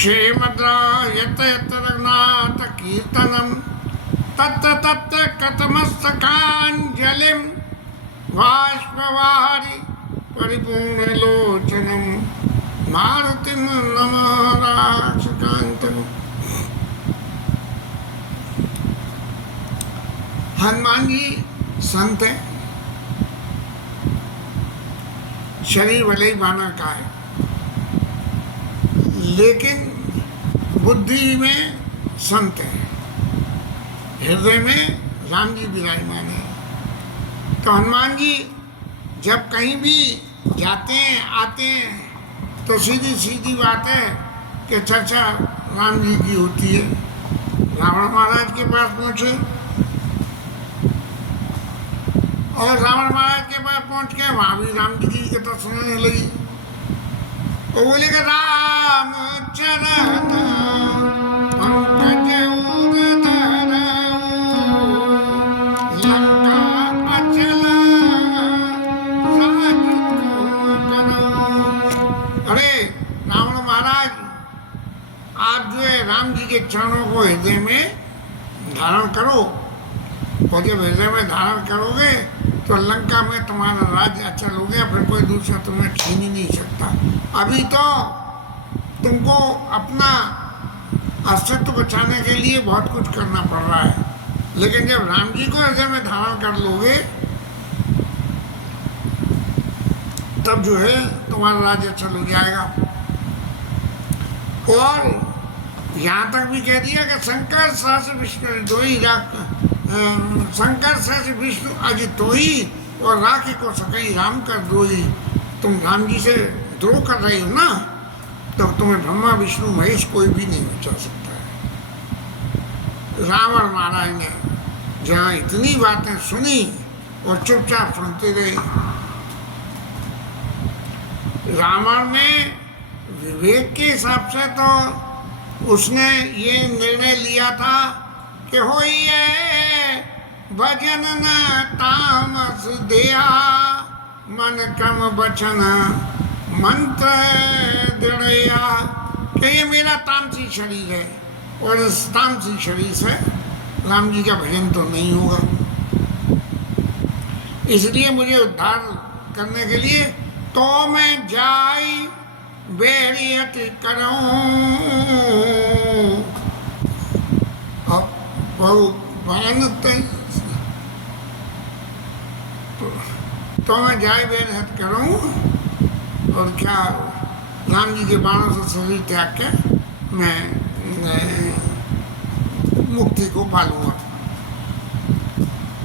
श्रीमद्रायत रघुनाथ कीर्तनम तत्र तत्र कथमस्तकाञ्जलिं बाष्पवारि परिपूर्णलोचनं मारुतिं नमः राक्षकान्तम्। हनुमान जी संत है, शरीर भले ही बानर का है, लेकिन बुद्धि में संत है, हृदय में राम जी विराजमान है। तो हनुमान जी जब कहीं भी जाते हैं आते हैं तो सीधी सीधी बात है कि चर्चा राम जी की होती है। रावण महाराज के पास पहुँचे और रावण महाराज के पास पहुँच के वहाँ भी राम जी की कथा सुनने लगी। वो बोले कि राम चरण पंकज उदर लंका अचल राज को करो। अरे रावण महाराज, आप जो है राम जी के चरणों को हृदय में धारण करो, और जब हृदय में धारण करोगे तो लंका में तुम्हारा राज्य अचल हो गया, फिर कोई दूसरा तुम्हें छीन ही नहीं सकता। अभी तो तुमको अपना अस्तित्व बचाने के लिए बहुत कुछ करना पड़ रहा है, लेकिन जब राम जी को हृदय में धारण कर लोगे तब जो है तुम्हारा राज्य अचल हो जाएगा। और यहाँ तक भी कह दिया कि शंकर सहस्र विष्णु दो ही शंकर सहस्र विष्णु अजित तो ही और राखी को सकई राम कर दो ही। तुम राम जी से द्रोह कर रहे हो ना, तो तुम्हें ब्रह्मा विष्णु महेश कोई भी नहीं बचा सकता है। रावण महाराज ने जहाँ इतनी बातें सुनी और चुपचाप सुनते रहे। रावण ने विवेक के हिसाब से तो उसने ये निर्णय लिया था कि होइए भजन न तामस दिया मन क्रम बचन मंत्र दृढ़या, कि ये मेरा तामसी शरीर है और इस तामसी शरीर से राम जी का भजन तो नहीं होगा, इसलिए मुझे उद्धार करने के लिए तो मैं जाई बेरियत करूं। तो मैं जाए बेरहत करूं और क्या राम जी के बाणों से शरीर त्याग के मैं मुक्ति को पालूंगा।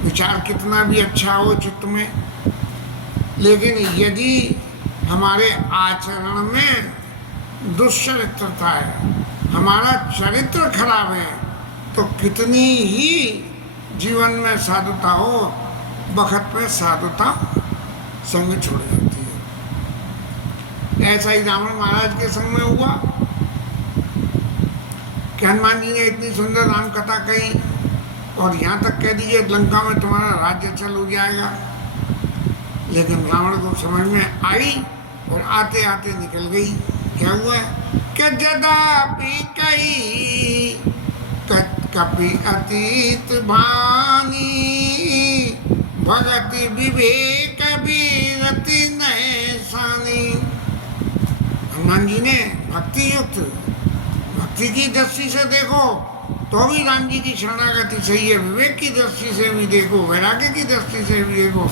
विचार कितना भी अच्छा हो चित्त में, लेकिन यदि हमारे आचरण में दुष्चरित्रता है, हमारा चरित्र खराब है, तो कितनी ही जीवन में साधुता हो, बखत पे साधुता संग छोड़ जाती है। ऐसा ही रावण महाराज के संग में हुआ कि हनुमान जी ने इतनी सुंदर राम कथा कही और यहाँ तक कह दीजिए लंका में तुम्हारा राज्य चल हो जाएगा, लेकिन रावण को समझ में आई और आते आते निकल गई। क्या हुआ कि जदापि कही कपि अतीत भानी भगति विवेक बीरति नैसानी। हनुमान जी ने भक्ति युक्त, भक्ति की दृष्टि से देखो तो भी राम जी की शरणागति सही है, विवेक की दृष्टि से भी देखो, वैराग्य की दृष्टि से भी देखो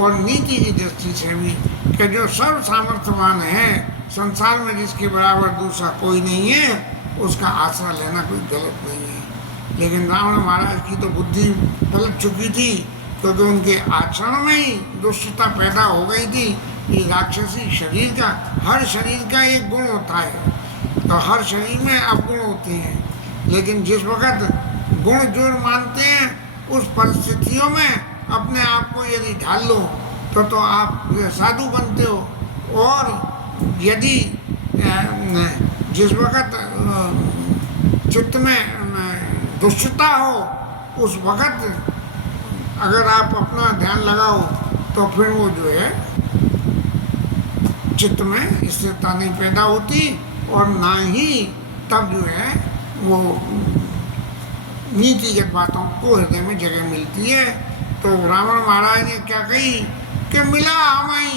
और नीति की दृष्टि से भी, कि जो सर्व सामर्थ्यवान है संसार में, जिसके बराबर दूसरा कोई नहीं है, उसका आसरा लेना कोई गलत नहीं है। लेकिन रावण महाराज की तो बुद्धि पलट चुकी थी, क्योंकि उनके आचरण में ही दुष्टता पैदा हो गई थी। ये राक्षसी शरीर का, हर शरीर का एक गुण होता है, तो हर शरीर में अवगुण होते हैं, लेकिन जिस वक्त गुण जोड़ मानते हैं उस परिस्थितियों में अपने आप को यदि ढाल लो तो आप साधु बनते हो। और यदि जिस वक्त चित्त में दुष्टता हो उस वक्त अगर आप अपना ध्यान लगाओ तो फिर वो जो है चित्त में स्थिरता नहीं पैदा होती और ना ही तब जो है वो नीतिगत बातों को हृदय में जगह मिलती है। तो रावण महाराज ने क्या कही कि मिला हमें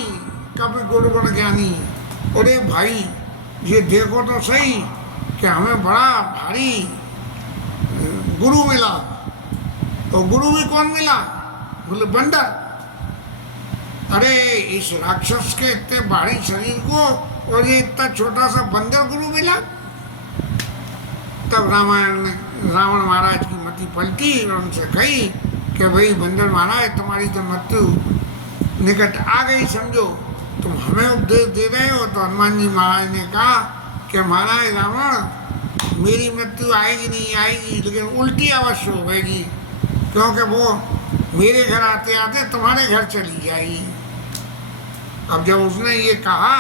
कभी गुड़ ज्ञानी। अरे भाई ये देखो तो सही कि हमें बड़ा भारी गुरु मिला। तो गुरु भी कौन मिला? बोले बंदर। अरे इस राक्षस के इतने भारी शरीर को और ये इतना छोटा सा बंदर गुरु मिला। तब रावण महाराज की मति पलटी और उनसे कही कि भाई बंदर महाराज तुम्हारी तो मृत्यु निकट आ गई, समझो तुम हमें उपदेश दे रहे हो। तो हनुमान जी महाराज ने कहा कि महाराज रावण मेरी मृत्यु आएगी नहीं आएगी, लेकिन उल्टी अवश्य होगी, क्योंकि वो मेरे घर आते आते तुम्हारे घर चली जाएगी। अब जब उसने ये कहा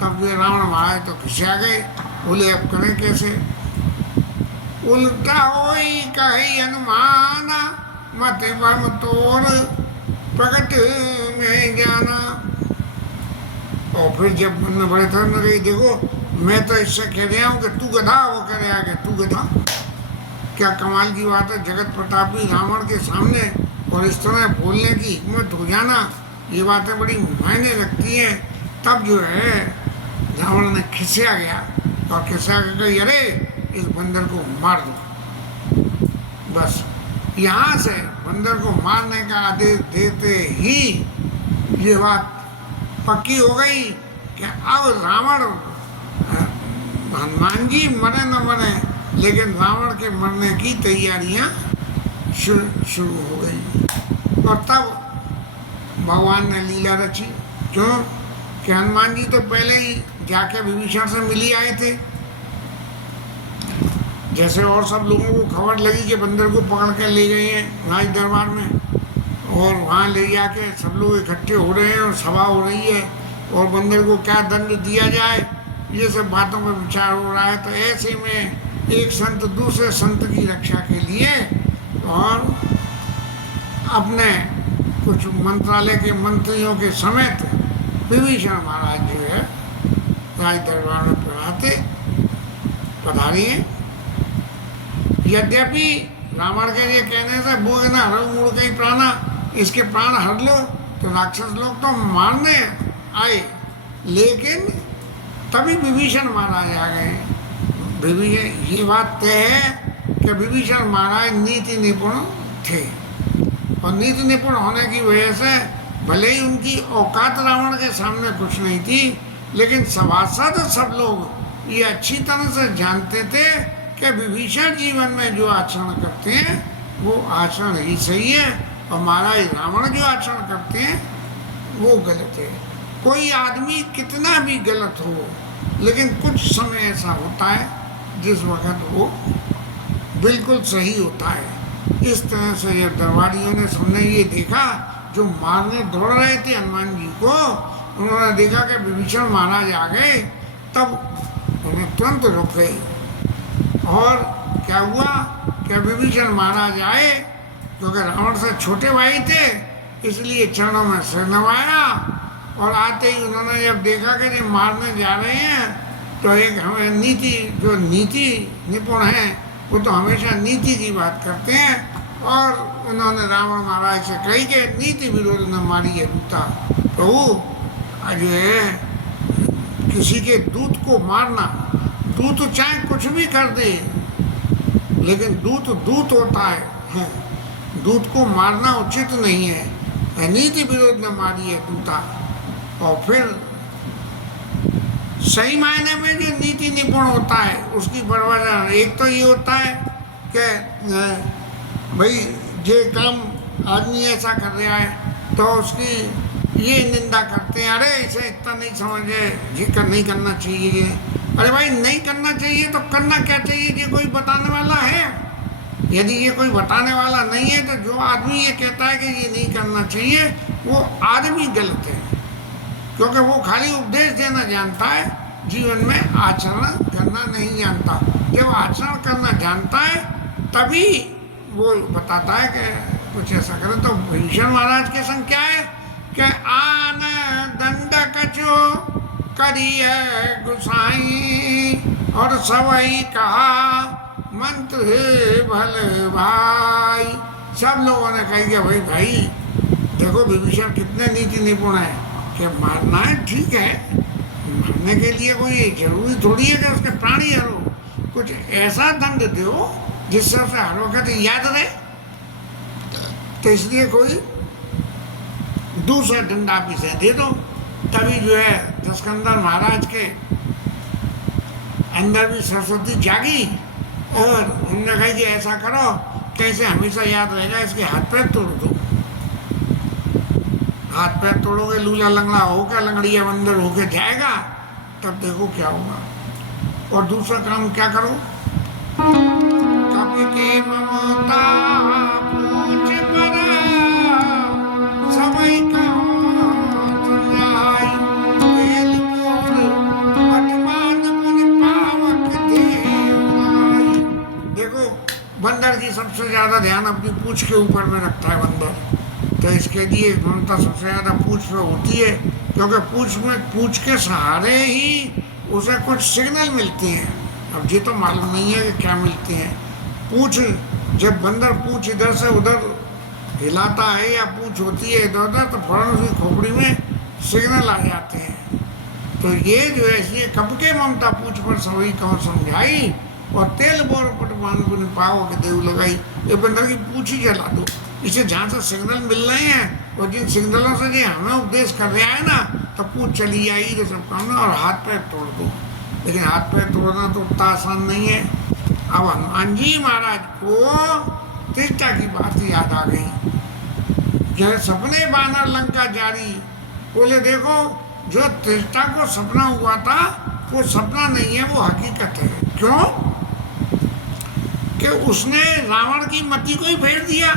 तब ये रावण महाराज तो खिसिया गए। बोले अब करें कैसे? उल्टा होई कही हनुमाना मत बम तोर प्रकट में जाना। और फिर जब उन्होंने बड़े धर्म गई, देखो मैं तो इससे कह रहा हूँ कि तू गधा, वो कह रहा है कि तू गधा। क्या कमाल की बात है, जगत प्रतापी रावण के सामने और इस तरह बोलने की हिम्मत हो जाना, ये बातें बड़ी मायने रखती हैं। तब जो है रावण ने खिसिया गया और खिसिया गया, अरे इस बंदर को मार दो। बस यहाँ से बंदर को मारने का आदेश देते ही ये बात पक्की हो गई कि अब रावण, हनुमान जी मरे न मरे, लेकिन रावण के मरने की तैयारियां शुरू हो गई। और तब भगवान ने लीला रची। क्यों? कि हनुमान जी तो पहले ही जाके विभीषण से मिली आए थे। जैसे और सब लोगों को खबर लगी कि बंदर को पकड़ कर ले गए हैं राज दरबार में, और वहाँ ले जाके सब लोग इकट्ठे हो रहे हैं और सभा हो रही है, और बंदर को क्या दंड दिया जाए, ये सब बातों पर विचार हो रहा है। तो ऐसे में एक संत दूसरे संत की रक्षा के लिए और अपने कुछ मंत्रालय के मंत्रियों के समेत विभीषण महाराज जो है राज दरबार में पधारिए। यद्यपि रावण के ये कहने से बोझ ना हर मूड़ कहीं प्राणा, इसके प्राण हर लो, तो राक्षस लोग तो मारने आए, लेकिन तभी विभीषण महाराज आ गए। विभीषण, ये बात तय है कि विभीषण महाराज नीति निपुण थे, और नीति निपुण होने की वजह से भले ही उनकी औकात रावण के सामने कुछ नहीं थी, लेकिन सभासद सब लोग ये अच्छी तरह से जानते थे कि विभीषण जीवन में जो आचरण करते हैं वो आचरण ही सही है, और महाराज रावण जो आचरण करते हैं वो गलत है। कोई आदमी कितना भी गलत हो, लेकिन कुछ समय ऐसा होता है जिस वक्त वो बिल्कुल सही होता है। इस तरह से ये दरबारियों ने सबने ये देखा, जो मारने दौड़ रहे थे हनुमान जी को, उन्होंने देखा कि विभीषण महाराज आ गए, तब उन्हें तुरंत रोक गए। और क्या हुआ कि विभीषण महाराज आए, क्योंकि रावण से छोटे भाई थे, इसलिए चरणों में सिर नवाया, और आते ही उन्होंने जब देखा कि ये मारने जा रहे हैं, तो एक हमें नीति निपुण है, वो तो हमेशा नीति की बात करते हैं, और उन्होंने रावण महाराज से कही कि नीति विरोध ने मारी है दूता। प्रभु जो है किसी के दूत को मारना, दूत चाहे कुछ भी कर दे, लेकिन दूत दूत होता है, दूत को मारना उचित नहीं है। नीति विरोध ने मारी है दूता। और फिर सही मायने में जो नीति निपुण होता है उसकी परवाह, एक तो ये होता है कि भाई ये काम आदमी ऐसा कर रहा है तो उसकी ये निंदा करते हैं, अरे इसे इतना नहीं समझे, ये नहीं करना चाहिए। अरे भाई नहीं करना चाहिए तो करना क्या चाहिए? ये कोई बताने वाला है? यदि ये कोई बताने वाला नहीं है तो जो आदमी ये कहता है कि ये नहीं करना चाहिए वो आदमी गलत है, क्योंकि वो खाली उपदेश देना जानता है, जीवन में आचरण करना नहीं जानता। जब आचरण करना जानता है तभी वो बताता है कि कुछ ऐसा करें। तो विभीषण महाराज के संग क्या है कि आन दंड कछो करिए गुसाई, और सबई कहा मंत्र है भल भाई। सब लोगों ने कहा कि भाई भाई देखो विभीषण कितने नीति निपुण है कि मारना है ठीक है, मारने के लिए कोई जरूरी थोड़ी है कि उसके प्राण ही हरो, कुछ ऐसा दंड दो जिससे उसे हर वक्त याद रहे। तो इसलिए कोई दूसरा दंड आप इसे दे दो। तभी जो है दशकंदर महाराज के अंदर भी सरस्वती जागी और उन्होंने कहा कि ऐसा करो कैसे हमेशा याद रहेगा, इसके हाथ पैर तोड़ दो। हाथ पैर तोड़ोगे लूला लंगड़ा होकर लंगड़िया बंदर होके जाएगा, तब देखो क्या होगा। और दूसरा काम क्या करो, कपि के ममता पूछ पर सबई कहो समझाई, तेल मोर पटवान पुन पावक देवाई। देखो बंदर की सबसे ज्यादा ध्यान अपनी पूंछ के ऊपर में रखता है बंदर, तो इसके लिए ममता सबसे ज्यादा पूंछ पे होती है, क्योंकि पूंछ के सहारे ही उसे कुछ सिग्नल मिलती हैं। अब ये तो मालूम नहीं है कि क्या मिलती हैं। पूंछ जब बंदर पूंछ इधर से उधर हिलाता है या पूंछ होती है इधर उधर, तो फौरन उसकी खोपड़ी में सिग्नल आ जाते हैं। तो ये जो है इसलिए कब के ममता पूंछ पर सबई कहो समझाई, और तेल बोर पटवान को पाओ के देव लगाई। ये बंदर की पूंछ ही जला दो, इसे जहाँ से सिग्नल मिल रहे हैं और जिन सिग्नलों से जो हमें उपदेश कर रहा है ना, तो पूछ चली आएगी तो सब काम, और हाथ पैर तोड़ दो। लेकिन हाथ पैर तोड़ना तो उतना आसान नहीं है। अब हनुमान जी महाराज को त्रिष्टा की बात याद आ गई। जो सपने बानर लंका जारी, बोले देखो जो त्रिष्टा को सपना हुआ था वो सपना नहीं है, वो हकीकत है। क्यों कि उसने रावण की मति को ही फेर दिया।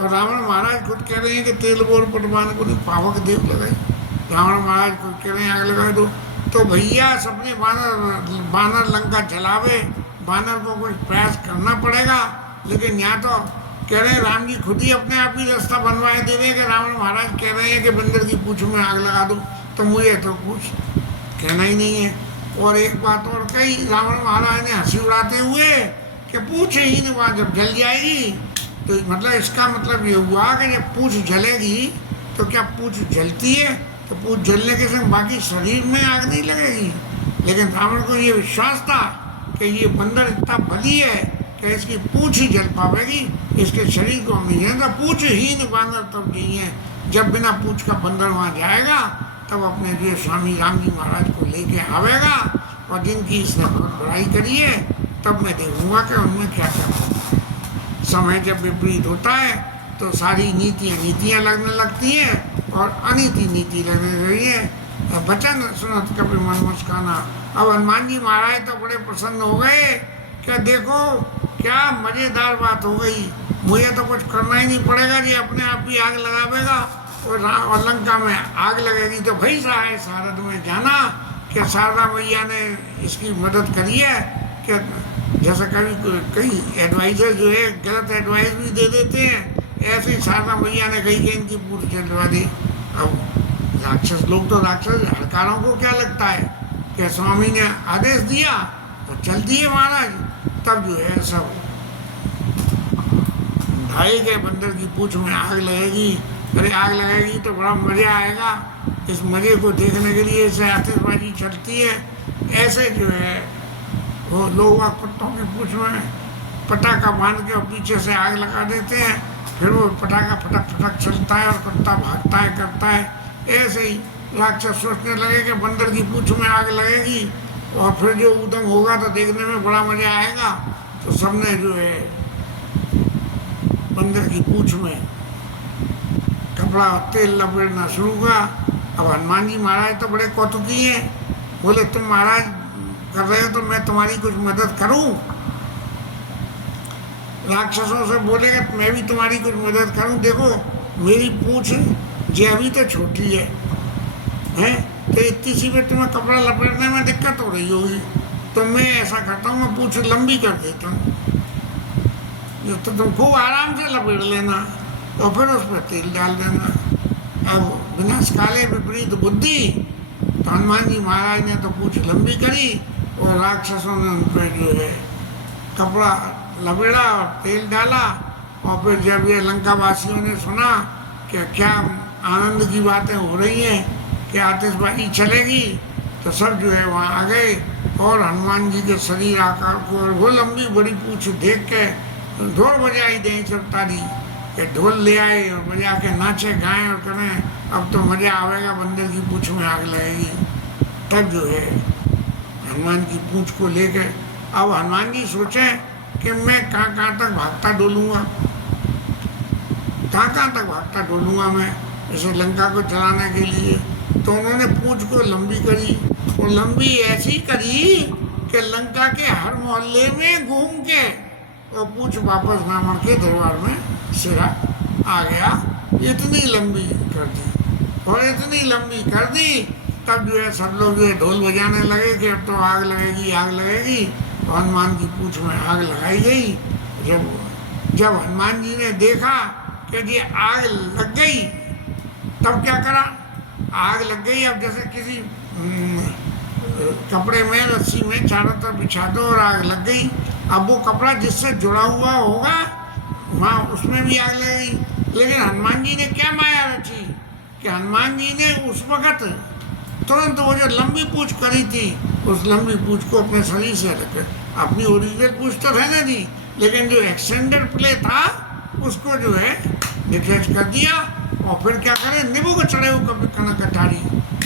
और रावण महाराज खुद कह रहे हैं कि तेल बोर पटवान को पावक देव लगाई। रावण महाराज खुद कह रहे हैं आग लगा दो। तो भैया सपने बानर लंका जलावे, बानर को कुछ प्रयास करना पड़ेगा। लेकिन यहाँ तो कह रहे हैं राम जी खुद ही अपने आप ही रास्ता बनवाए दे रहे कि रावण महाराज कह रहे हैं कि बंदर की पूंछ में आग लगा दो, तो मुझे तो कुछ कहना ही नहीं है। और एक बात और कही रावण महाराज ने हंसी उड़ाते हुए कि पूंछ ही नहीं वहाँ जब जल जाएगी, तो मतलब इसका मतलब ये हुआ कि जब पूंछ जलेगी तो क्या पूंछ जलती है, तो पूंछ जलने के संग बाकी शरीर में आग नहीं लगेगी। लेकिन रावण को ये विश्वास था कि ये बंदर इतना बली है कि इसकी पूंछ ही जल पावेगी, इसके शरीर को नहीं है। तो पूंछ हीन बानर तब नहीं है, जब बिना पूंछ का बंदर वहाँ जाएगा तब अपने जो स्वामी राम जी महाराज को लेके आवेगा, और जिनकी इसने बहुत बड़ाई करी है तब मैं देखूंगा कि उनमें क्या क्या। समय जब विपरीत होता है तो सारी नीतियाँ लगने लगती हैं और अनीति नीति लगने लगी है। बचन सुनत कभी मन मुस्काना। अब हनुमान जी महाराज तो बड़े प्रसन्न हो गए कि देखो क्या मज़ेदार बात हो गई, मुझे तो कुछ करना ही नहीं पड़ेगा, जी अपने आप ही आग लगावेगा और लंका में आग लगेगी। तो भाई साहब शारद में जाना कि शारदा मैया ने इसकी मदद करी है। कि जैसे कभी कई एडवाइजर जो है गलत एडवाइस भी दे देते हैं, ऐसे ही शारदा मैया ने कही कि इनकी पूरी चलवा दी। अब राक्षस लोग तो राक्षस हड़कारों को क्या लगता है कि स्वामी ने आदेश दिया तो चल दिए महाराज। तब जो है सब ढाई गए बंदर की पूंछ में आग लगेगी। अरे आग लगेगी तो बड़ा मज़ा आएगा। इस मज़े को देखने के लिए ऐसे आतिशबाजी चलती है। ऐसे जो है वो लोग कुत्तों की पूंछ में पटाखा बांध के और पीछे से आग लगा देते हैं, फिर वो पटाखा फटक फटक चलता है और कुत्ता भागता है करता है। ऐसे ही राक्षस सोचने लगे कि बंदर की पूंछ में आग लगेगी और फिर जो ऊधम होगा तो देखने में बड़ा मज़ा आएगा। तो सबने जो है बंदर की पूंछ में कपड़ा तेल लपेटना शुरू किया। अब हनुमान जी महाराज तो बड़े कौतुकी हैं, बोले तुम महाराज कर रहे हो तो मैं तुम्हारी कुछ मदद करूं। राक्षसों से बोलेगा तो मैं भी तुम्हारी कुछ मदद करूं। देखो मेरी पूंछ जे अभी तो छोटी है, हैं तो इतनी सी में तुम्हें कपड़ा लपेटने में दिक्कत हो रही होगी, तो मैं ऐसा करता हूँ मैं पूंछ लंबी कर देता हूँ, तो तुम खूब आराम से लपेट लेना और फिर उस पर तेल डाल देना। अब विनाश काले विपरीत बुद्धि, तो हनुमान जी महाराज ने तो पूंछ लंबी करी और राक्षसों ने उन पर जो है कपड़ा लपेड़ा और तेल डाला। और फिर जब ये लंका वासियों ने सुना कि क्या आनंद की बातें हो रही हैं कि आतिशबाजी चलेगी, तो सब जो है वहाँ आ गए और हनुमान जी के शरीर आकार को और वो लंबी बड़ी पूंछ देख के ढोल बजाई दें सब ताली कि ढोल ले आए और बजा के नाचे गाएं और करें अब तो मज़ा आवेगा, बंदर की पूंछ में आग लगेगी। तब जो है हनुमान की पूंछ को लेकर अब हनुमान जी सोचें कि मैं कहाँ कहाँ तक भागता डोलूँगा, कहाँ तक भागता डोलूँगा मैं इसे लंका को जलाने के लिए। तो उन्होंने पूंछ को लंबी करी और लंबी ऐसी करी कि लंका के हर मोहल्ले में घूम के और पूंछ वापस रावण के दरबार में सिरा आ गया। इतनी लंबी कर दी और इतनी लंबी कर दी, तब जो है सब लोग जो है ढोल बजाने लगे कि अब तो आग लगेगी आग लगेगी। हनुमान की पूंछ में आग लगाई गई। जब हनुमान जी ने देखा कि ये आग लग गई, तब क्या करा, आग लग गई। अब जैसे किसी कपड़े में रस्सी में चारों तरफ बिछा दो और आग लग गई। अब वो कपड़ा जिससे जुड़ा हुआ होगा वहाँ उसमें भी आग लगेगी। लेकिन हनुमान जी ने क्या माया रची कि हनुमान जी ने उस वक़्त तुरंत वो जो लंबी पूंछ करी थी उस लंबी पूंछ को अपने शरीर से अलग कर, अपनी ओरिजिनल पूंछ तो रहने दी, लेकिन जो एक्सटेंडेड प्ले था उसको जो है डिटैच कर दिया। और फिर क्या करें, नींबू को चढ़े हुए कभी कनक कटारी।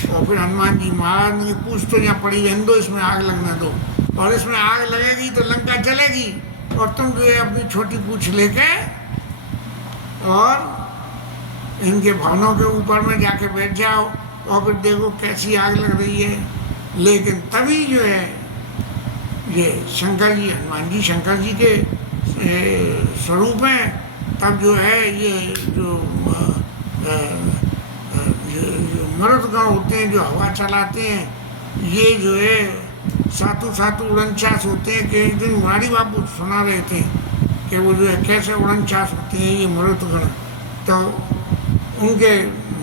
और फिर हनुमान जी महाराज ने पूछ तो यहाँ पड़ी रहने दो, इसमें आग लगने दो, और इसमें आग लगेगी तो लंका जलेगी और तुम जो है अपनी छोटी पूंछ लेके और इनके भवनों के ऊपर में जाके बैठ जाओ और फिर देखो कैसी आग लग रही है। लेकिन तभी जो है ये शंकर जी, हनुमान जी शंकर जी के स्वरूप हैं। तब जो है ये जो मरुदगण होते हैं जो हवा चलाते हैं, ये जो है सातु सातु उड़नचास होते हैं। कि एक दिन मुरारी बाबू सुना रहे थे कि वो जो है कैसे उड़नचास होते हैं ये मरुदगण। तो उनके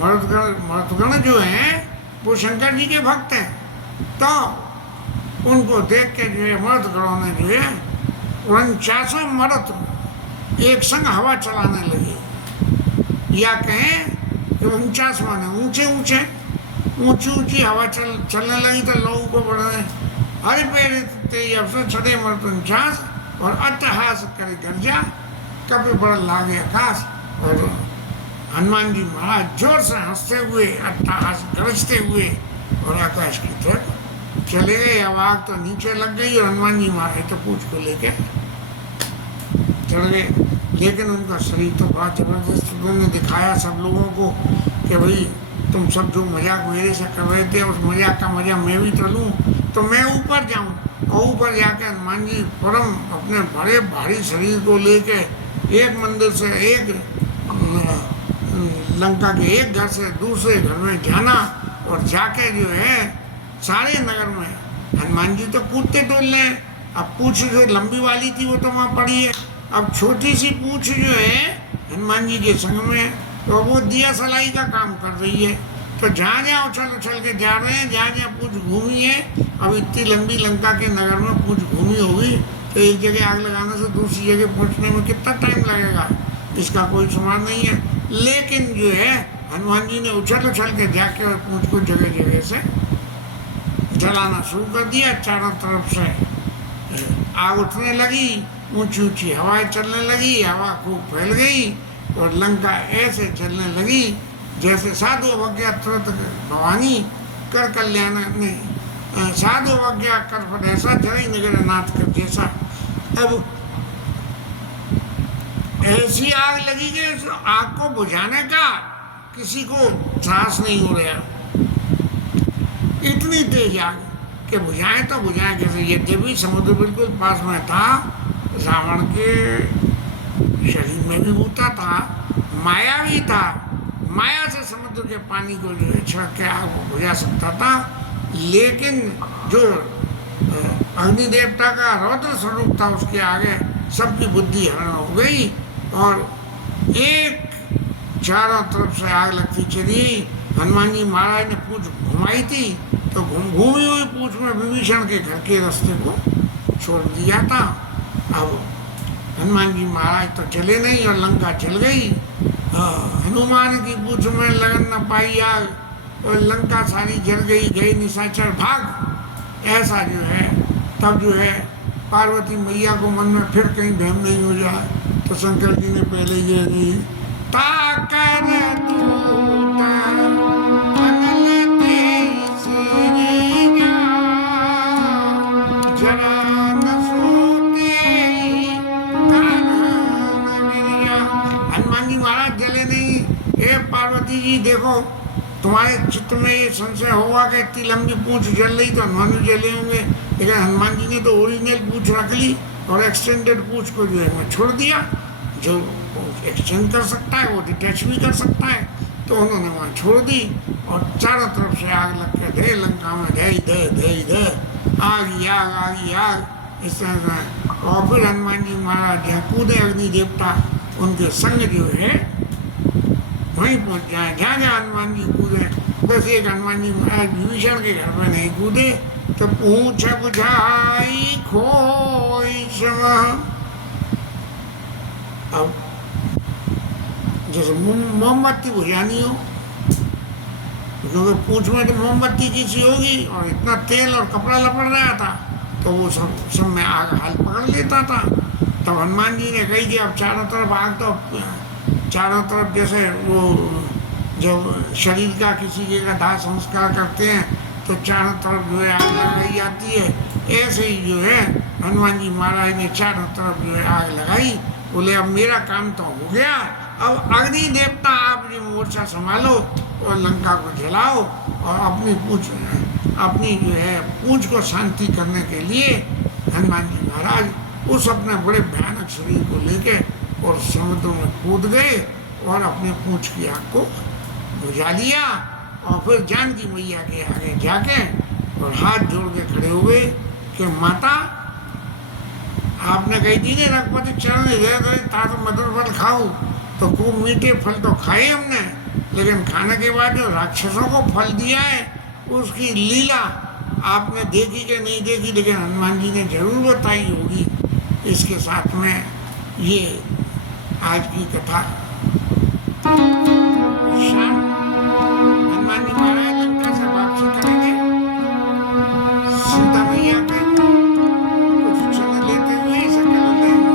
मरुदगण जो हैं वो शंकर जी के भक्त हैं। तो उनको देख के जो है मरुदगणों ने जो है 49 मरुद एक संग हवा चलाने लगे, या कहें कि 49 माने ऊंचे ऊंचे ऊंची ऊंची हवा चलने लगी। तो लोगों को बड़े हरे पेड़ ते अवसर छड़े मर्द 49 और अट्टहास करे गर्जा कभी बड़ लागे आकाश। और हनुमान जी महाराज जोर से हंसते हुए अट्टहास गरजते हुए और आकाश की तरफ चले गए। अब आग तो नीचे लग गई और हनुमान जी महाराज तो पूंछ को लेके चढ़ गए। लेकिन उनका शरीर तो बड़ा जबरदस्त उन्होंने दिखाया सब लोगों को कि भाई तुम सब जो मजाक मेरे से कर रहे थे उस मजाक का मजा मैं भी तो लूँ, तो मैं ऊपर जाऊँ। और ऊपर जाके हनुमान जी परम अपने बड़े भारी शरीर को लेके एक मंदिर से एक लंका के एक घर से दूसरे घर में जाना और जाके जो है सारे नगर में हनुमान जी तो कूदते डोलने। अब पूंछ जो लंबी वाली थी वो तो वहाँ पड़ी है, अब छोटी सी पूंछ जो है हनुमान जी के संग में तो वो दिया सलाई का काम कर रही है। तो जहाँ जहाँ उछल उछल के जा रहे हैं, जहाँ जहाँ पूंछ घूमी है, अब इतनी लंबी लंका के नगर में पूंछ घूमी होगी तो एक जगह आग लगाने से दूसरी जगह पहुँचने में कितना टाइम लगेगा, इसका कोई शुमार नहीं है। लेकिन जो है हनुमान जी ने उछल उछल के जाके और पूंछ को जगह जगह से जलाना शुरू कर दिया। चारों तरफ से आग उठने लगी, ऊंची ऊंची हवाएं चलने लगी, हवा खूब फैल गई और लंका ऐसे चलने लगी जैसे साधु अवज्ञा तुरंत भवानी कर कल्याण ने साधु अवज्ञा कर फट ऐसा जय नगर नाथ कर जैसा। अब ऐसी आग लगी कि उस आग को बुझाने का किसी को साहस नहीं हो रहा, इतनी तेज आग कि बुझाएं तो बुझाएं कैसे। यद्यपि समुद्र बिल्कुल पास में था, रावण के शरीर में भी भूता था, माया भी था, माया से समुद्र के पानी को जो है छिड़क के आग को बुझा सकता था। लेकिन जो अग्नि देवता का रौद्र स्वरूप था उसके आगे सबकी बुद्धि हरण हो गई और एक चारों तरफ से आग लगती चली। हनुमान जी महाराज ने पूंछ घुमाई थी तो घूमी हुई पूंछ में विभीषण के घर के रास्ते को छोड़ दिया था। अब हनुमान जी महाराज तो चले नहीं और लंका चल गई। हनुमान की पूंछ में लगन न पाई आग और लंका सारी जल गई, गए निशाचर भाग। ऐसा जो है तब जो है पार्वती मैया को मन में फिर कहीं भ्रम नहीं हो जाए, तो शंकर जी ने पहले ये दी ताकर दूता अनल तेरी जा, जरा न सोते कानन मिलिया। हनुमान जी महाराज जले नहीं। हे पार्वती जी देखो, तुम्हारे चित्त में ये संशय होगा कि इतनी लंबी पूंछ जल रही तो हनुमान जी जले होंगे, लेकिन हनुमान जी ने तो ओरिजिनल पूंछ रख ली और एक्सटेंडेड पूंछ को जो है मैं छोड़ दिया। जो एक्सटेंड कर सकता है वो डिटैच भी कर सकता है, तो उन्होंने वहाँ छोड़ दी और चारों तरफ से आग लग के दे लंका में दे दे दे दे आग आग आग इस तरह से। और फिर हनुमान जी महाराज जहाँ कूदे अग्नि देवता उनके संग जो है वहीं पहुँच जाए। जहाँ जहाँ हनुमान जी कूदे, बस एक हनुमान जी महाराज विभीषण के घर पर नहीं कूदे तो पूछ बुझाई खोई समा। अब जैसे मोमबत्ती बुझानी हो, क्योंकि पूंछ में तो मोमबत्ती की सी होगी और इतना तेल और कपड़ा लपड़ रहा था तो वो सब में आग हाल पकड़ लेता था। तब हनुमान जी ने कही कि अब चारों तरफ आग, तो चारों तरफ जैसे वो जब शरीर का किसी के का दाह संस्कार करते हैं तो चारों तरफ जो है आग लगाई जाती है, ऐसे ही जो है हनुमान जी महाराज ने चारों तरफ जो है आग लगाई। बोले अब मेरा काम तो हो गया, अब अग्नि देवता आप ये मोर्चा संभालो और लंका को जलाओ। और अपनी जो है पूंछ को शांति करने के लिए हनुमान जी महाराज उस अपने बड़े भयानक शरीर को लेके और समुद्र में कूद गए और अपने पूंछ की आग को बुझा लिया। और फिर जानकी मैया के आगे जाके और हाथ जोड़ के खड़े हुए कि माता आपने कही थी ना रघुपति चरण था तो मधुर फल खाऊं, तो खूब मीठे फल तो खाए हमने, लेकिन खाने के बाद जो राक्षसों को फल दिया है उसकी लीला आपने देखी कि नहीं देखी, लेकिन हनुमान जी ने जरूर बताई होगी। इसके साथ में ये आज की कथा शाम हनुमान जी महाराज लंका से वापसी करेंगे। सीता मैया के कुछ क्षण लेते हुए इसे कर लेंगे।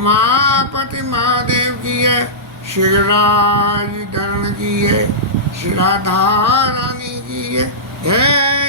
उमापति महादेव की है, शिवराज धरण की है, श्री राधा रानी की है।